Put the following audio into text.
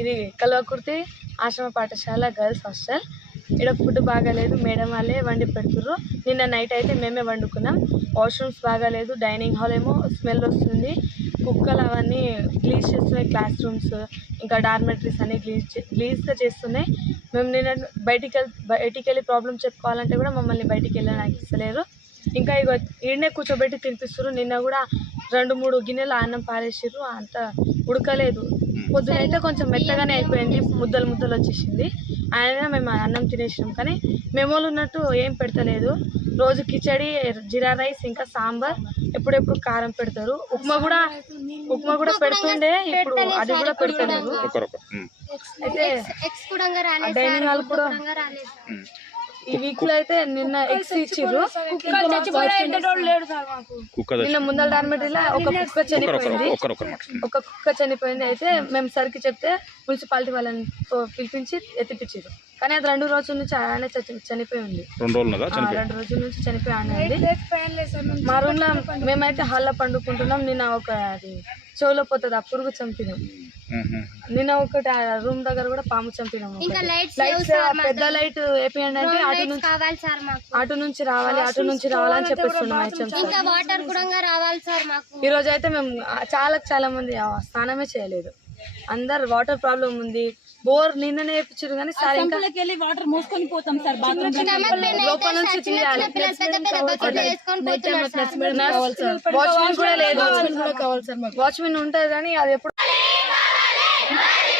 ఇది కల్వకుర్తి ఆశ్రమ పాఠశాల గర్ల్స్ హాస్టల్ ఇక్కడ ఫుడ్ బాగాలేదు మేడం వాళ్ళే వండి పెడుతుండ్రు నిన్న నైట్ అయితే మేమే వండుకున్నాం వాష్రూమ్స్ బాగాలేదు డైనింగ్ హాల్ ఏమో స్మెల్ వస్తుంది కుక్కలు అవన్నీ గ్లీజ్ చేస్తున్నాయి క్లాస్ రూమ్స్ ఇంకా డార్మెటరీస్ అన్ని గ్లీజ్ గ్లీజ్గా చేస్తున్నాయి మేము నిన్న బయటికి వెళ్ళి బయటికి వెళ్ళి ప్రాబ్లం చెప్పుకోవాలంటే కూడా మమ్మల్ని బయటికి వెళ్ళడానికి ఇస్తలేరు ఇంకా ఇక ఈడనే కూర్చోబెట్టి తినిపిస్తున్నారు నిన్న కూడా రెండు మూడు గిన్నెలు అన్నం పారేసారు అంత ఉడకలేదు పొద్దున అయితే కొంచెం మెత్తగానే అయిపోయింది ముద్దలు ముద్దలు వచ్చేసింది అయినా మేము అన్నం తినేసినాం కానీ మెమోలు ఉన్నట్టు ఏం పెడతలేదు రోజు కిచడి జీరా రైస్ ఇంకా సాంబార్ ఎప్పుడెప్పుడు కారం పెడతారు ఉప్మా కూడా ఉప్మా కూడా పెడుతుండే ఇప్పుడు అది కూడా పెడతారు అయితే డైనింగ్ హాల్ కూడా ఈ వీక్ లో అయితే నిన్న ఎక్స్ ఇచ్చిర్రు నిన్న ముందల డార్మెటరీలో ఒక కుక్క చనిపోయింది ఒక కుక్క చనిపోయింది అయితే మేము సరికి చెప్తే మున్సిపాలిటీ వాళ్ళని పిలిపించి ఎత్తిపించారు కానీ అది రెండు రోజుల నుంచి ఆయన చనిపోయి ఉంది రెండు రోజులు రెండు రోజుల నుంచి చనిపోయింది మా రూమ్లో మేమైతే హాల్లో పండుకుంటున్నాం నిన్న ఒక అది చెవులో పోతుంది ఆ పురుగు చంపినాం నిన్న ఒకటి రూమ్ దగ్గర కూడా పాము చంపినాం పెద్ద లైట్ ఏపీయండి అంటే అటు నుంచి అటు నుంచి రావాలి అటు నుంచి రావాలని చెప్పేస్తున్నాం ఈ రోజు అయితే మేము చాలా చాలా మంది స్నానమే చేయలేదు అందరు వాటర్ ప్రాబ్లం ఉంది బోర్ నిన్ననే వేయించారు కానీ సార్ ఇంకా వెళ్ళి వాటర్ మోసుకొని పోతాం సార్ లోపల నుంచి తీయాలి వాచ్మెన్ కూడా లేదు వాచ్మెన్ ఉంటుంది కానీ అది ఎప్పుడు